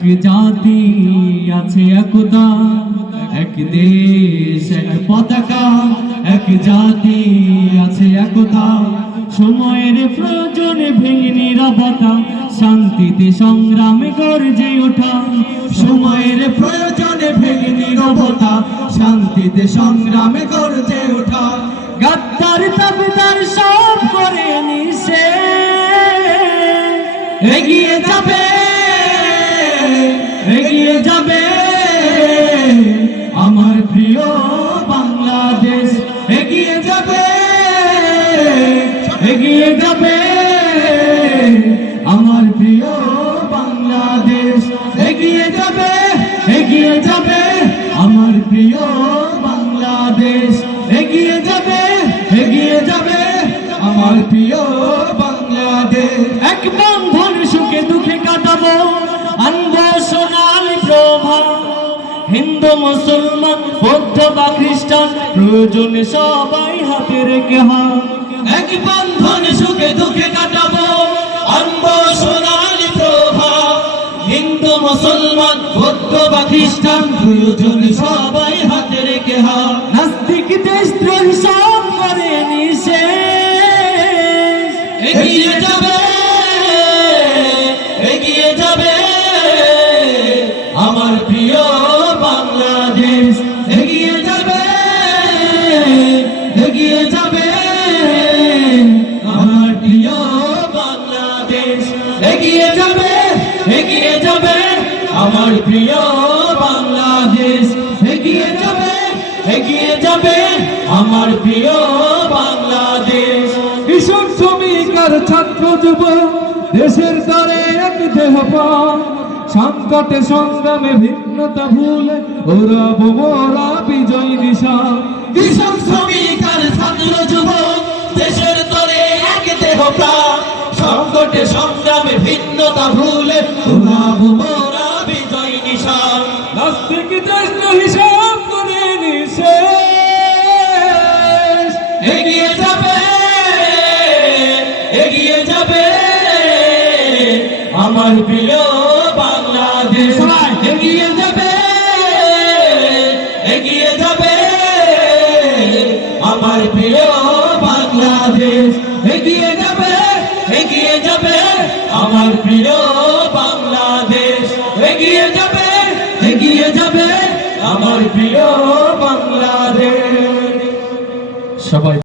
এক জাতি আছে একতা, এক দেশ এক পতাকা। এক জাতি আছে একতা, সময়ের প্রয়োজনে ভেঙে নীরবতা, শান্তিতে সংগ্রামে গর্জে ওঠা। সময়ের প্রয়োজনে ভেঙে নীরবতা, শান্তিতে সংগ্রামে গর্জে ওঠা। গাদ্দার তাবেদার সব করে নিষেধ, এগিয়ে যাবে এগিয়ে যাবে আমার প্রিয় বাংলাদেশ। এগিয়ে যাবে এগিয়ে যাবে আমার প্রিয় বাংলাদেশ। এগিয়ে যাবে এগিয়ে যাবে আমার প্রিয় বাংলাদেশ। এগিয়ে যাবে এগিয়ে যাবে আমার প্রিয় বাংলাদেশ। এক বন্ধন সুখে দুঃখে কাটাবো, আনবো সোনালি প্রভা। হিন্দু মুসলমান বৌদ্ধ বা খ্রিস্টান, প্রয়োজনে সবাই হাতে রেখে হাত। এক বন্ধন সুখে দুঃখে কাটাবো, আনবো সোনালি প্রভা। হিন্দু মুসলমান বৌদ্ধ বা খ্রিস্টান, প্রয়োজনে সবাই হাতে রেখে হাত। নাস্তিক দেশদ্রোহী সব করে নিষেধ, এগিয়ে যাবে এগিয়ে যাবে আমার প্রিয় বাংলাদেশ। এগিয়ে যাবে এগিয়ে যাবে আমার প্রিয় বাংলাদেশ। এগিয়ে যাবে এগিয়ে যাবে আমার প্রিয় বাংলাদেশ। এগিয়ে যাবে এগিয়ে যাবে আমার প্রিয় বাংলাদেশ। কৃষক শ্রমিক আর ছাত্র যুবক দেশের তরে এক দেহ প্রাণ, সংকটে সংগ্রামে ভিন্নতা ভুলে ওরা মোরা বিজয় নিশান। কৃষক শ্রমিক আর ছাত্র যুবক দেশের তরে এক দেহ প্রাণ, সংকটে সংগ্রামে ভিন্নতা ভুলে ওরা মোরা বিজয় নিশান। নাস্তিক দেশদ্রোহী সব করে নিষেধ, এগিয়ে যাবে এগিয়ে যাবে আমার প্রিয় বাংলাদেশ। এগিয়ে যাবে এগিয়ে যাবে আমার প্রিয় বাংলাদেশ। এগিয়ে যাবে এগিয়ে যাবে আমার প্রিয় বাংলাদেশ। এগিয়ে